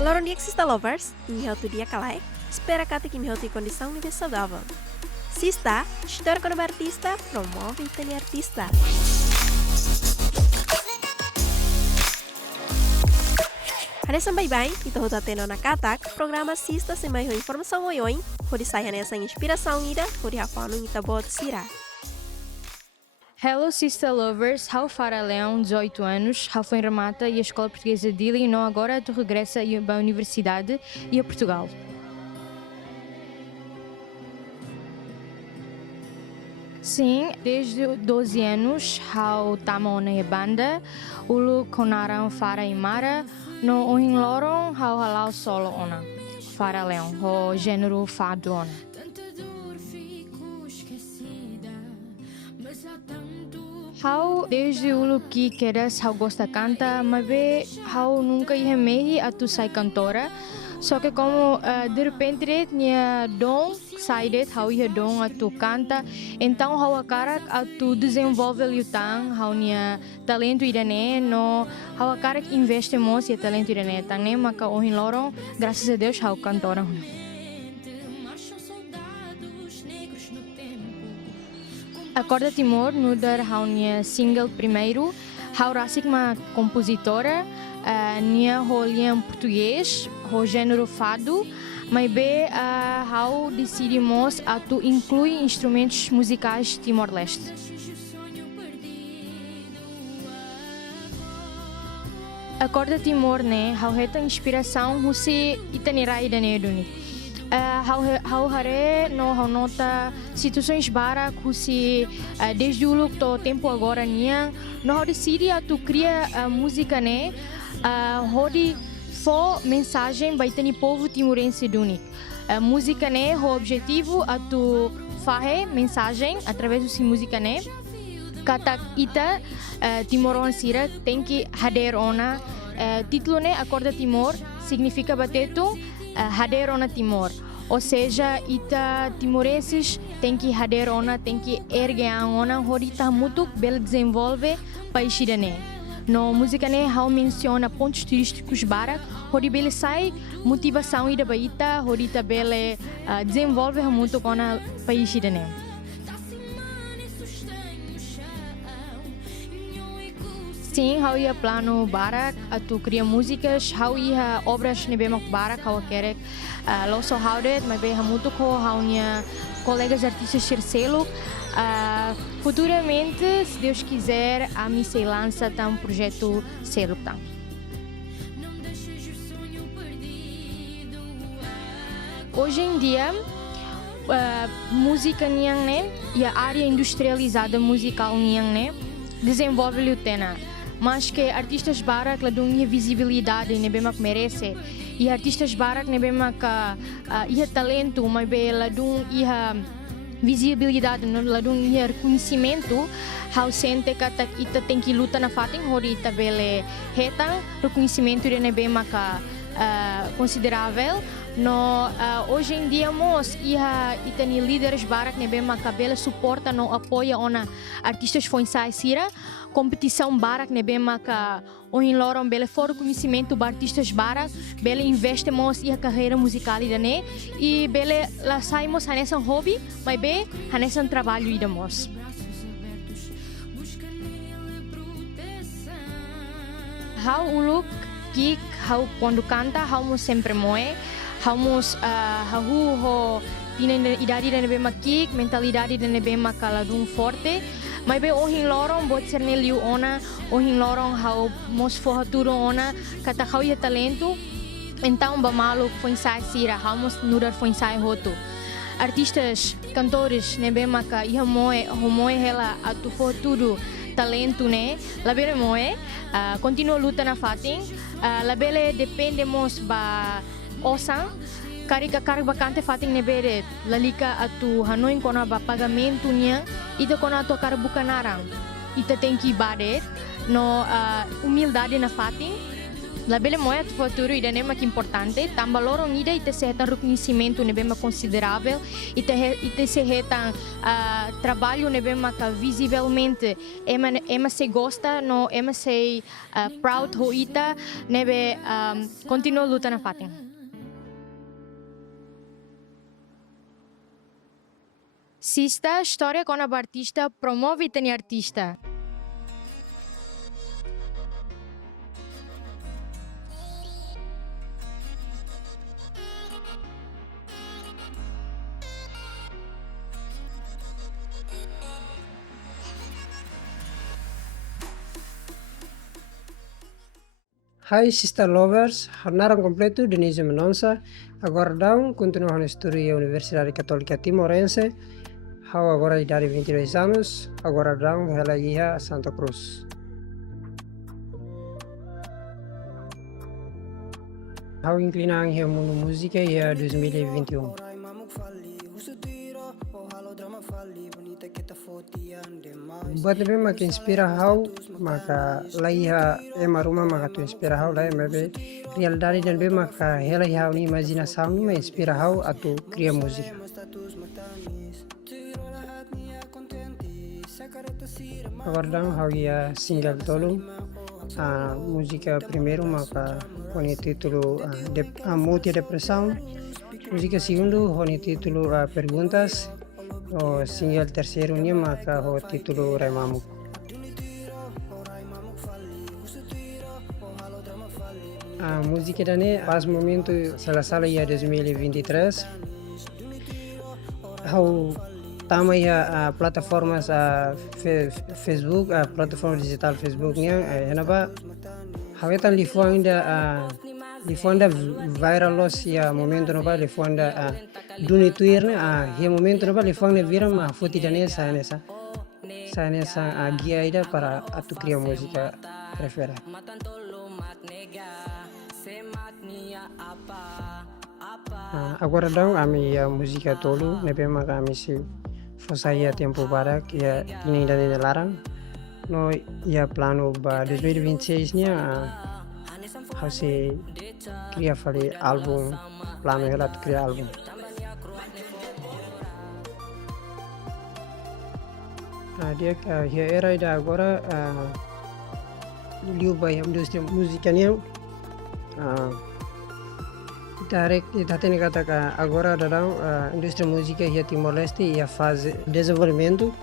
Laron dia Sista Lovers, imiho tu dia kalai, espera kata que imiho tu condição nível saudável. Sista, história como artista, promove e artista. Hanessa bye-bye, kita huta teno na katak, programa Sista sem mais informação oioin, hori sai hanessa inspiração ida, hori hafano ita bot sira. Hello Sister Lovers, how Fara Leão, 18 anos, how foi remata e a Escola Portuguesa de Illinois agora tu regressa à Universidade e a Portugal. Sim, desde 12 anos, how tamo na banda, ulu konaram Fara e Mara, no ohin loron how halau solo ona, Fara Leão, o gênero fado ona. How desde o que queres how gosta canta, mas how nunca ia meio a tu sai cantora, só que como de repente tinha dom sai det how ia dom a tu canta, então how a cara a tu desenvolve o tang how nia talento irane no how a cara investe mais e talento irane tane maka ohin lorong graças a Deus how cantora. Acorda Timor, no dar a single primeiro, a rasik uma compositora, nia rolia em português, o gênero fado, mas how decidimos a tu incluir instrumentos musicais Timor-Leste. Acorda Timor, né, how reta inspiração, husi itanirai da neduni. How hare no how nota situações bara kusi desde o tempo agora nia no how decidi a tu cria música né hodi fo mensagem vai ter povo timorense duni música né o objetivo a tu fahe mensagem através do música né kata ita timoron sira tem que hader ona título né acorda Timor significa batetu hader ona Timor, ou seja, ita timorenses tem que hader ona, tem que erguer a ona, horita muito bel desenvolve país né. No música né, how menciona pontos turísticos bara, hori bel sai motivação ida baita, horita bel desenvolve muito com a país né. Sim, how ia plano barak, tu cria músicas, how ia obras nebemak barak, how querek, loso how det, mas bem muito com how nia colegas artistas terceiro. Futuramente, se Deus quiser, a mim se lança um projeto selo tam. Hoje em dia, música niang né e a área industrializada musical niang né desenvolve o tena. Mas que artistas barak ladung ia visibilidade nebemak merece e artistas barak nebemak ia talento mas be ladung ia visibilidade ladung ia reconhecimento how sente kata ita tem que luta na fating hori ita bele hetang reconhecimento de nebemak considerável no hoje em dia mos ita ni líderes barak nebemak bele suporta no apoia ona artistas foi sai sira competição barak nebemak ohin loron bele for conhecimento ba artistas barak bele investemos e a carreira musical idane e bele la saimos hanessa hobby mas be hanessa trabalho idamos. How uluk kik how quando canta how mo sempre moe how mos ho tina idade da nebemak kik mentalidade da nebemak ladung forte mas bem ohin lorong bot serne liu ona ohin lorong how mos forraturo ona kata how ia talento então ba malu foi sai sira how mos nudar foi sai roto artistas cantores nebemak ia moe hela atu forturo talento né labere moe continua luta na fating labele dependemos ba osan karika bacante fating nebere lalika atu hanoin kona ba pagamento niya ita kona to kar bukanarang ita tem que badet no humildade na fating La bele moia tu futuro ida nema que importante, tamba lorong ida ite sehetan reconhecimento nebema considerável, ite sehetan trabalho nebema ka visivelmente ema se gosta no ema se proud ho ita nebe continua luta na fatin. Sista, história com a artista promove tani artista. Hai Sister Lovers, jornada completo Denise Mendonça. Agora dão continua no estudo da Universidade Católica Timorense. Hau agora idade 22 anos, agora dão ela ia a Santa Cruz. Hau inclinar em mundo música ia 2021. Buat lebih makin inspira hau maka laiha ema rumah maka tu inspira hau lai mebe real dari dan be maka hela hau ni imaginação ni inspira hau atau cria música. Agora dang hau ia single tolong música primeiro maka com o título Multidepressão, música segundo com o título Perguntas. O single terceiro ni maka ho título Raimamu. A música dane pas momento sala ia 2023. Hau tama ia plataformas Facebook, plataforma digital Facebook nya enaba hawetan lifuanda viral loss ya momento no ba lifuanda duni Twitter ya momento no ba lifuanda viral foto dane sa guia ida para atu cria música prefere. Agora dão ami ya música tolu nebe maka ami si fosaya tempo para que ya ini dane larang no ya plano ba 2026 nya hasi cria fali album plano ela cria album. Dia era ida agora liu ba industri musikanya Tarek itatene kata agora dadang industri música ia Timor Leste ia fase desenvolvimento.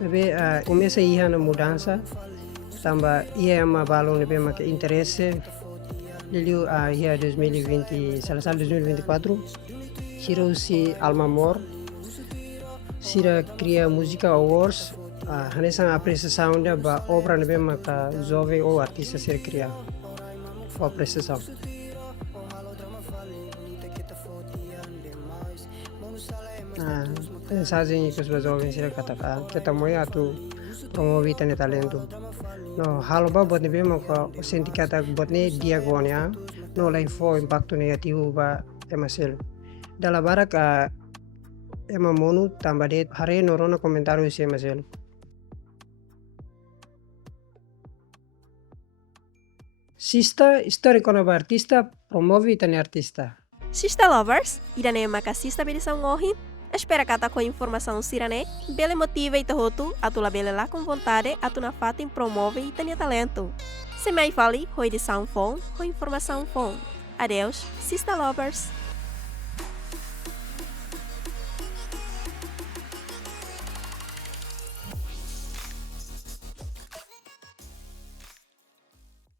Bebe começa ia na mudança. Tamba ia uma balão nebe mak interesse. Liu ia 2020 selesai 2024. Hiroshi Almamor. Sira cria música awards. Hanesan apreciação da ba obra nebe mak jovem ou artista ser cria. Apreciação. Mensagem que os jovens irão katakan kita moya atu promovi tane talento no haloba buat nebe maka senti kata buat ne diagonia no lai fo impacto negativo ba emasel dala barak ema monu tambah de hare norona komentario si emasel. Sista histórico na artista promovi tane artista. Sista Lovers, irane maka sista bedição ngohi. Espera kata com informação sirane, bele motiva e tahotu, atula bele lá com vontade, atuna fatem promove e tenha talento. Se mai fale, ho edição fon, ho informação fon. Adeus, Sista Lovers.